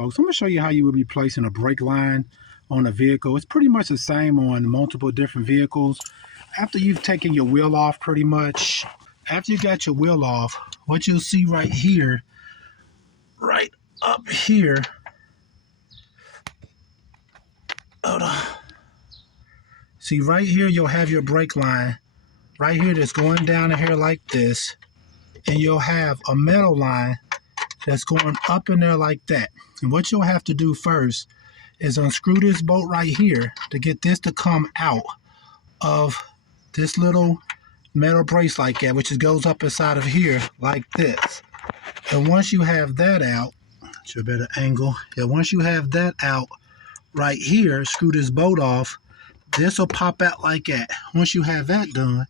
folks, I'm going to show you how you would be placing a brake line on a vehicle. It's pretty much the same on multiple different vehicles. After you've taken your wheel off, pretty much, after you got your wheel off, what you'll see right here, right up here, hold on. See right here, you'll have your brake line right here that's going down here like this, and you'll have a metal line that's going up in there like that. And what you'll have to do first is unscrew this bolt right here to get this to come out of this little metal brace like that, which goes up inside of here like this. And once you have that out, show a better angle. Yeah, once you have that out right here, screw this bolt off, this will pop out like that. Once you have that done,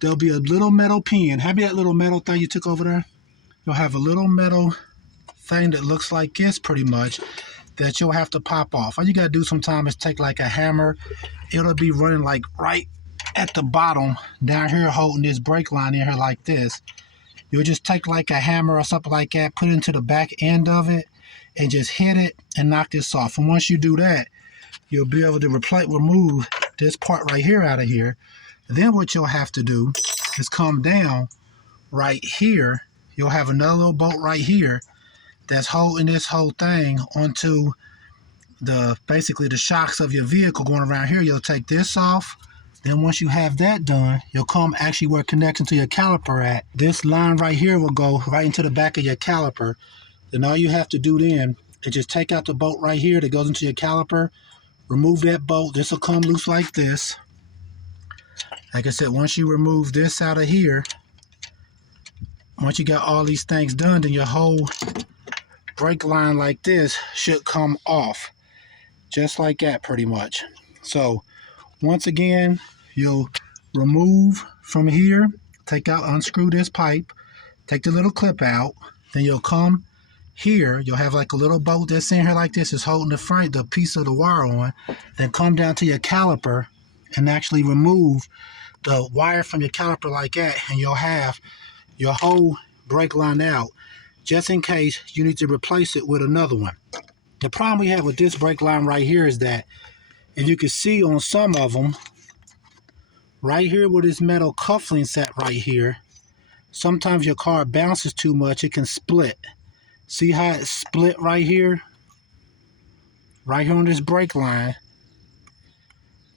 there'll be a little metal pin. Have you that little metal thing you took over there? You'll have a little metal thing that looks like this pretty much that you'll have to pop off. All you gotta do sometimes is take like a hammer. It'll be running like right at the bottom down here holding this brake line in here like this. You'll just take like a hammer or something like that, put it into the back end of it and just hit it and knock this off. And once you do that, you'll be able to remove this part right here out of here. Then what you'll have to do is come down right here. You'll have another little bolt right here that's holding this whole thing onto basically the shocks of your vehicle going around here. You'll take this off. Then once you have that done, you'll come actually where connecting to your caliper at. This line right here will go right into the back of your caliper. Then all you have to do then is just take out the bolt right here that goes into your caliper. Remove that bolt. This will come loose like this. Like I said, once you remove this out of here, once you got all these things done, then your whole brake line like this should come off. Just like that pretty much. So once again, you'll remove from here, unscrew this pipe, take the little clip out, then you'll come here, you'll have like a little bolt that's in here like this, is holding the piece of the wire on, then come down to your caliper and actually remove the wire from your caliper like that, and you'll have your whole brake line out, just in case you need to replace it with another one. The problem we have with this brake line right here is that, if you can see on some of them, right here where this metal cufflink's at right here, sometimes your car bounces too much, it can split. See how it's split right here? Right here on this brake line,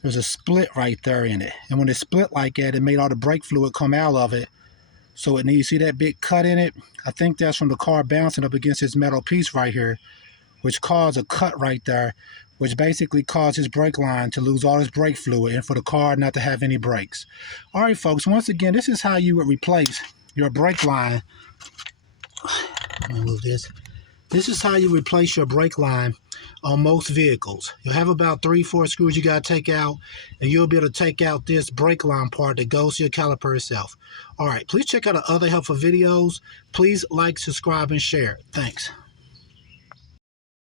there's a split right there in it. And when it's split like that, it made all the brake fluid come out of it. So it needs, see that big cut in it? I think that's from the car bouncing up against this metal piece right here, which caused a cut right there, which basically caused his brake line to lose all his brake fluid and for the car not to have any brakes. All right, folks, once again, this is how you would replace your brake line. Let me move this. This is how you replace your brake line on most vehicles. You'll have about 3-4 screws you got to take out, and you'll be able to take out this brake line part that goes to your caliper itself. All right, please check out our other helpful videos. Please like, subscribe, and share. Thanks.